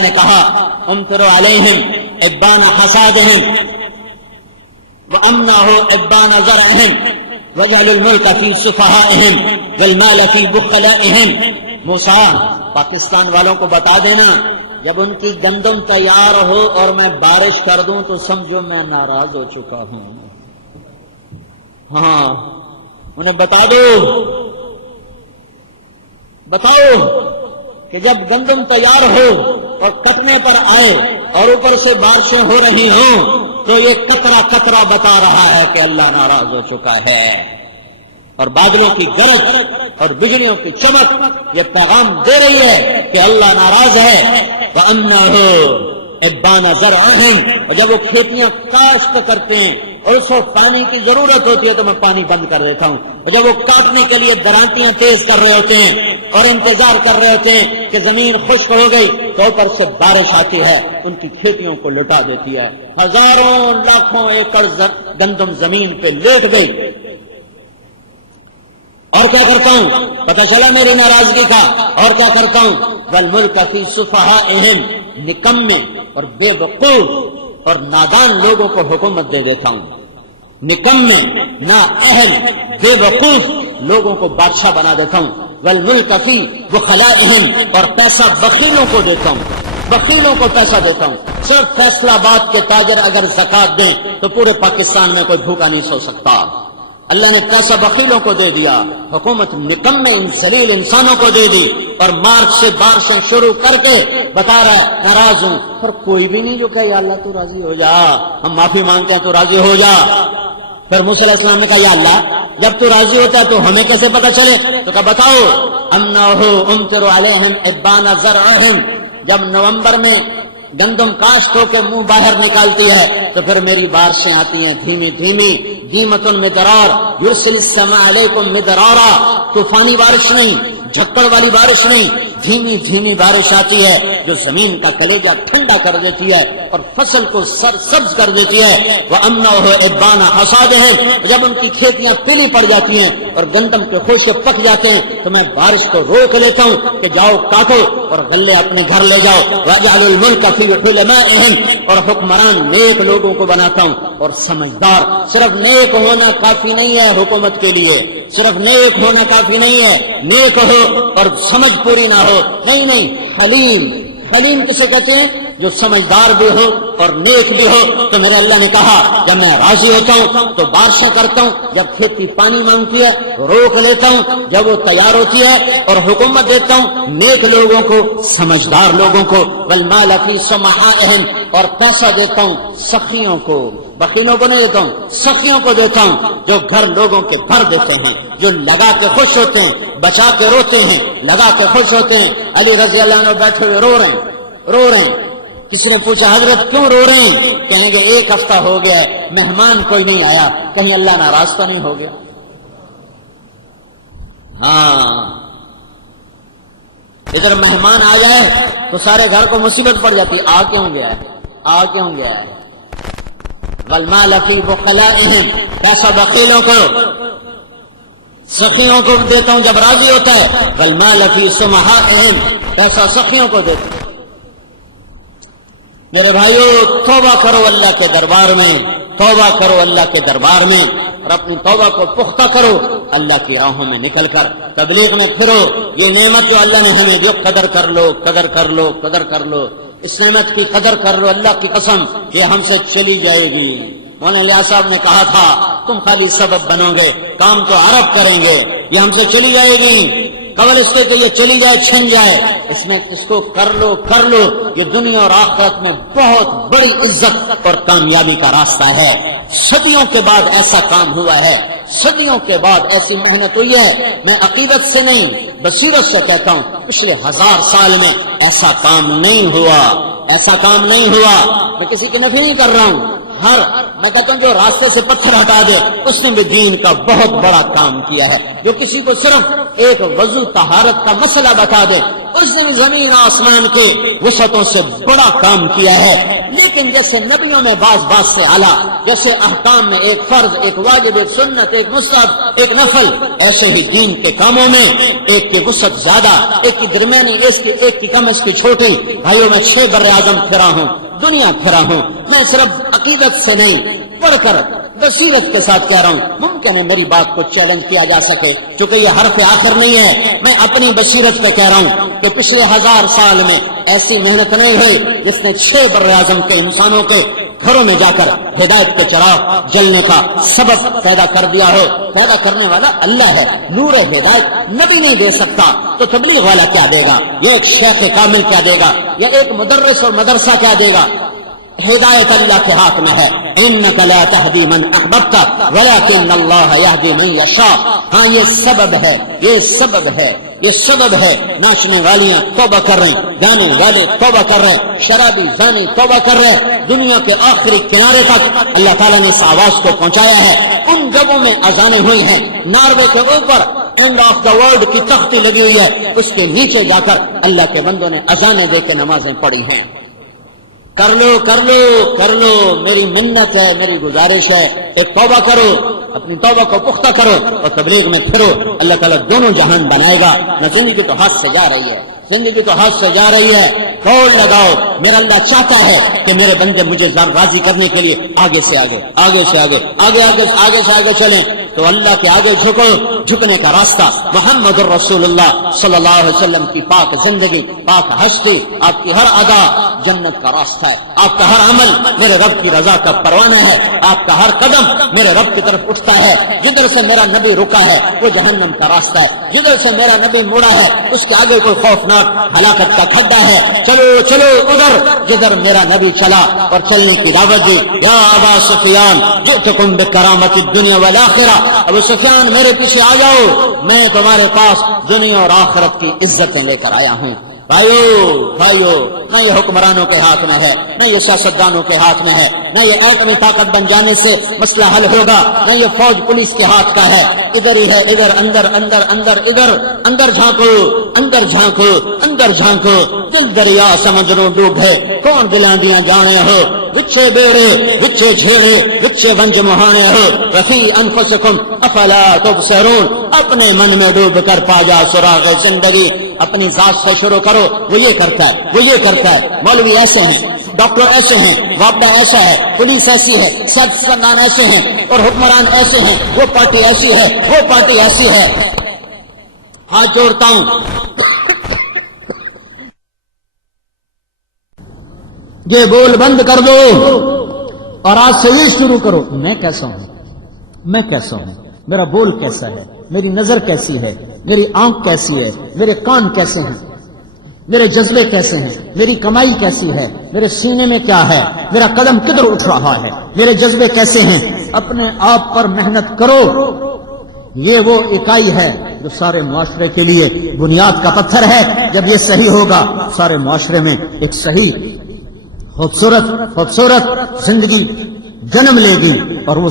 نے کہا امطر علیہم ابان حصادہم وامنہ ابان زرعہم واجعل الملک فی صفہائہم والمال فی بخلائہم۔ موسیٰ پاکستان والوں کو بتا دینا جب ان کی گندم تیار ہو اور میں بارش کر دوں تو سمجھو میں ناراض ہو چکا ہوں۔ ہاں انہیں بتا دو، بتاؤ کہ جب گندم تیار ہو اور کٹنے پر آئے اور اوپر سے بارشیں ہو رہی ہوں تو یہ قطرہ قطرہ بتا رہا ہے کہ اللہ ناراض ہو چکا ہے، اور بادلوں کی گرج اور بجلیوں کی چمک یہ پیغام دے رہی ہے کہ اللہ ناراض ہے۔ وَأَنَّهُ إِبَّانَ زَرْعَهُمْ، اور جب وہ کھیتیاں کاشت کرتے ہیں اور اس کو پانی کی ضرورت ہوتی ہے تو میں پانی بند کر دیتا ہوں، اور جب وہ کاٹنے کے لیے درانتیاں تیز کر رہے ہوتے ہیں اور انتظار کر رہے ہوتے ہیں کہ زمین خشک ہو گئی تو اوپر سے بارش آتی ہے ان کی کھیتیوں کو لٹا دیتی ہے، ہزاروں لاکھوں ایکڑ گندم زمین پہ لیٹ گئی۔ اور کیا کرتا ہوں، پتہ چلا میری ناراضگی کا، اور کیا کرتا ہوں، والملک فی صفہائہم، نکمے اور بے وقوف اور نادان لوگوں کو حکومت دے دیتا ہوں، نکمے نا اہل بے وقوف لوگوں کو بادشاہ بنا دیتا ہوں، والملک فی بخلائہم، اور پیسہ بخیلوں کو دیتا ہوں، بخیلوں کو پیسہ دیتا ہوں۔ صرف فیصلہ باد کے تاجر اگر زکات دیں تو پورے پاکستان میں کوئی بھوکا نہیں سو سکتا۔ اللہ نے پیسہ بخیلوں کو دے دیا، حکومت نکمے ان ذلیل انسانوں کو دے دی، اور مارچ سے بارشیں شروع کر کے بتا رہا ہے ناراض ہوں، پر کوئی بھی نہیں جو کہ یا اللہ تو راضی ہو جا، ہم معافی مانگتے ہیں تو راضی ہو جا۔ پھر موسیٰ علیہ السلام نے کہا یا اللہ جب تو راضی ہوتا ہے تو ہمیں کیسے پتا چلے؟ تو کہا بتاؤ انہ امطر علیہم ابان زرعہم، جب نومبر میں گندم کاشت ہو کے منہ باہر نکالتی ہے تو پھر میری بارشیں آتی ہیں دھیمی دھیمی، دیمۃ مدرار، یرسل السماء علیکم مدرارا، طوفانی بارش نہیں، جھکڑ والی بارش نہیں، دھیمی دھیمی بارش آتی ہے جو زمین کا کلیجہ ٹھنڈا کر دیتی ہے اور فصل کو سرسبز کر دیتی ہے۔ وَأَمْنَهُ إِبَّانَ حَصَادِهِمْ، جب ان کی کھیتیاں پیلی پڑ جاتی ہیں اور گندم کے خوشے پک جاتے ہیں تو میں بارش کو روک لیتا ہوں کہ جاؤ کاٹو اور غلے اپنے گھر لے جاؤ۔ وَأَجْعَلُ الْمُلْكَ فِي حُلَمَائِهِمْ، اور حکمران نیک لوگوں کو بناتا ہوں اور سمجھدار۔ صرف نیک ہونا کافی نہیں ہے حکومت کے لیے، صرف نیک ہونا کافی نہیں ہے، نیک ہو اور سمجھ پوری نہ ہو، نہیں، حلیم، حلیم کسے کہتے ہیں؟ جو سمجھدار بھی ہو اور نیک بھی ہو۔ تو میرے اللہ نے کہا جب میں راضی ہوتا ہوں تو بارشیں کرتا ہوں، جب کھیتی پانی مانگتی ہے روک لیتا ہوں، جب وہ تیار ہوتی ہے اور حکومت دیتا ہوں نیک لوگوں کو، سمجھدار لوگوں کو، والمال فی صمحائہم، اور پیسہ دیتا ہوں سخیوں کو، بخیلوں کو نہیں دیتا ہوں، سخیوں کو دیتا ہوں جو گھر لوگوں کے بھر دیتے ہیں، جو لگا کے خوش ہوتے ہیں، بچا کے روتے ہیں، لگا کے خوش ہوتے ہیں۔ علی رضی اللہ عنہ بیٹھے ہوئے رو رہے ہیں۔ کسی نے پوچھا حضرت کیوں رو رہے ہیں؟ کہیں گے ایک ہفتہ ہو گیا ہے مہمان کوئی نہیں آیا، کہیں اللہ ناراض تو نہیں ہو گیا؟ ہاں، ادھر مہمان آ جائے تو سارے گھر کو مصیبت پڑ جاتی، آ کیوں گیا ہے، آ کیوں گیا ہے؟ والمال فی بخلائہم، پیسہ بخیلوں کو، سخیوں کو دیتا ہوں جب راضی ہوتا ہے۔ والمال فی صمحائہم، پیسہ سخیوں کو دیتا ہوں۔ میرے بھائیو توبہ کرو اللہ کے دربار میں، توبہ کرو اللہ کے دربار میں، اور اپنی توبہ کو پختہ کرو اللہ کی راہوں میں نکل کر، تبلیغ میں پھرو۔ یہ نعمت جو اللہ نے ہمیں جو قدر کر لو، قدر کر لو، قدر کر لو، اس نعمت کی قدر کر لو، اللہ کی قسم یہ ہم سے چلی جائے گی۔ مولانا الیاس صاحب نے کہا تھا تم خالی سبب بنو گے، کام تو عرب کریں گے، یہ ہم سے چلی جائے گی، قبل اس کے کہ یہ چلی جائے چھن جائے، اس میں اس کو کر لو، یہ دنیا اور آخرت میں بہت بڑی عزت اور کامیابی کا راستہ ہے۔ صدیوں کے بعد ایسا کام ہوا ہے، صدیوں کے بعد ایسی محنت ہوئی ہے، میں عقیدت سے نہیں بصیرت سے کہتا ہوں پچھلے 1000 سال میں ایسا کام نہیں ہوا، ایسا کام نہیں ہوا۔ میں کسی کی نفی نہیں کر رہا ہوں، میں کہتا ہوں جو راستے سے پتھر ہٹا دے اس نے بھی دین کا بہت بڑا کام کیا ہے، جو کسی کو صرف ایک وضو طہارت کا مسئلہ بتا دے اس نے بھی زمین آسمان کے وسعتوں سے بڑا کام کیا ہے۔ لیکن جیسے نبیوں میں بعض سے اعلیٰ، جیسے احکام میں ایک فرض، ایک واجب، ایک سنت، ایک مستحب، ایک نفل، ایسے ہی دین کے کاموں میں ایک کی وسعت زیادہ، ایک کی درمیانی، ایک کی کم، اس کی چھوٹی۔ بھائیوں میں 6 بر اعظم پھرا ہوں، دنیا پھرا ہوں، میں صرف عقیدت سے نہیں پڑھ کر بصیرت کے ساتھ کہہ رہا ہوں۔ ممکن ہے میری بات کو چیلنج کیا جا سکے، چونکہ یہ حرف آخر نہیں ہے، میں اپنی بصیرت پہ کہہ رہا ہوں کہ پچھلے 1000 سال میں ایسی محنت نہیں ہوئی جس نے 6 بر اعظم کے انسانوں کے گھروں میں جا کر ہدایت کے چراغ جلنے کا سبب پیدا کر دیا ہو۔ پیدا کرنے والا اللہ ہے، نور ہدایت نبی نہیں دے سکتا تو تبلیغ والا کیا دے گا، یہ ایک شیخ کامل کیا دے گا، یا ایک مدرس اور مدرسہ کیا دے گا؟ ہدایت اللہ کے ہاتھ میں ہے۔ انک لا تہدی من احببت ولکن اللہ یہدی من یشاء۔ ہاں یہ سبب ہے، یہ سبب ہے، یہ سبب ہے۔ ناچنے والیاں توبہ کر رہے ہیں، گانے والے توبہ کر رہے ہیں، شرابی زانی توبہ کر رہے ہیں، دنیا کے آخری کنارے تک اللہ تعالیٰ نے اس آواز کو پہنچایا ہے۔ ان جگہوں میں اذانیں ہوئی ہیں، ناروے کے اوپر اینڈ آف دا ورلڈ کی تختی لگی ہوئی ہے، اس کے نیچے جا کر اللہ کے بندوں نے اذانیں دے کے نمازیں پڑھی ہیں۔ کر لو کر لو کر لو، میری منت ہے، میری گزارش ہے، ایک توبہ کرو، اپنی توبہ کو پختہ کرو اور تبلیغ میں پھرو۔ اللہ تعالیٰ دونوں جہان بنائے گا۔ نہ زندگی تو ہاتھ سے جا رہی ہے، زندگی تو ہاتھ سے جا رہی ہے، دوڑ لگاؤ۔ میرا اللہ چاہتا ہے کہ میرے بندے مجھے راضی کرنے کے لیے آگے سے آگے، آگے سے آگے، آگے آگے آگے سے آگے چلیں۔ تو اللہ کے آگے جھکو، جھکنے کا راستہ محمد الرسول اللہ صلی اللہ علیہ وسلم کی پاک زندگی، پاک ہستی، آپ کی ہر ادا جنت کا راستہ ہے، آپ کا ہر عمل میرے رب کی رضا کا پروانہ ہے، آپ کا ہر قدم میرے رب کی طرف اٹھتا ہے۔ جدھر سے میرا نبی رکا ہے وہ جہنم کا راستہ ہے، جدھر سے میرا نبی مڑا ہے اس کے آگے کوئی خوفناک ہلاکت کا کھڈا ہے۔ چلو چلو ادھر جدھر میرا نبی چلا اور چلنے کی دعوت دی۔ یا ابا سفیان جئتکم بکرامت الدنیا والآخرہ، ابو سفیان میرے پیچھے آ جاؤ، میں تمہارے پاس دنیا اور آخرت کی عزتیں لے کر آیا ہوں۔ بھائیو، نہ یہ حکمرانوں کے ہاتھ میں ہے، نہ یہ سیاستدانوں کے ہاتھ میں ہے، نہ یہ ایٹمی طاقت بن جانے سے مسئلہ حل ہوگا، نہ یہ فوج پولیس کے ہاتھ کا ہے۔ ادھر ہی ہے، ادھر اندر اندر اندر ادھر اندر جھانکو، اندر جھانکو، اندر جھانکو۔ دل دریا سمجھو ڈوب ہے، کون دلاندیاں جانے ہو، وچھے بیڑے وچھے جھیڑے وچھے ونج مہانے ہو، رفیع انفسکم افلا تبصرون۔ اپنے من میں ڈوب کر پا جا سراغ زندگی، اپنی ذات سے شروع کرو۔ وہ یہ کرتا ہے، وہ یہ کرتا ہے۔ مولوی ایسے ہیں، ڈاکٹر ایسے ہیں، وابڈا ایسا ہے، پولیس ایسی ہے، سیاستدان ایسے ہیں اور حکمران ایسے ہیں، وہ پارٹی ایسی ہے، وہ پارٹی ایسی ہے۔ ہاتھ جوڑتا ہوں، یہ بول بند کر دو اور آج سے یہ شروع کرو، میں کیسا ہوں، میں کیسا ہوں، میرا بول کیسا ہے، میری نظر کیسی ہے، میری آنکھ کیسی ہے، میرے کان کیسے ہیں، میرے جذبے کیسے ہیں، میری کمائی کیسی ہے، میرے سینے میں کیا ہے، میرا قدم کدھر اٹھ رہا ہے، میرے جذبے کیسے ہیں۔ اپنے آپ پر محنت کرو۔ یہ وہ اکائی ہے جو سارے معاشرے کے لیے بنیاد کا پتھر ہے۔ جب یہ صحیح ہوگا سارے معاشرے میں ایک صحیح خوبصورت زندگی جنم لے گی اور وہ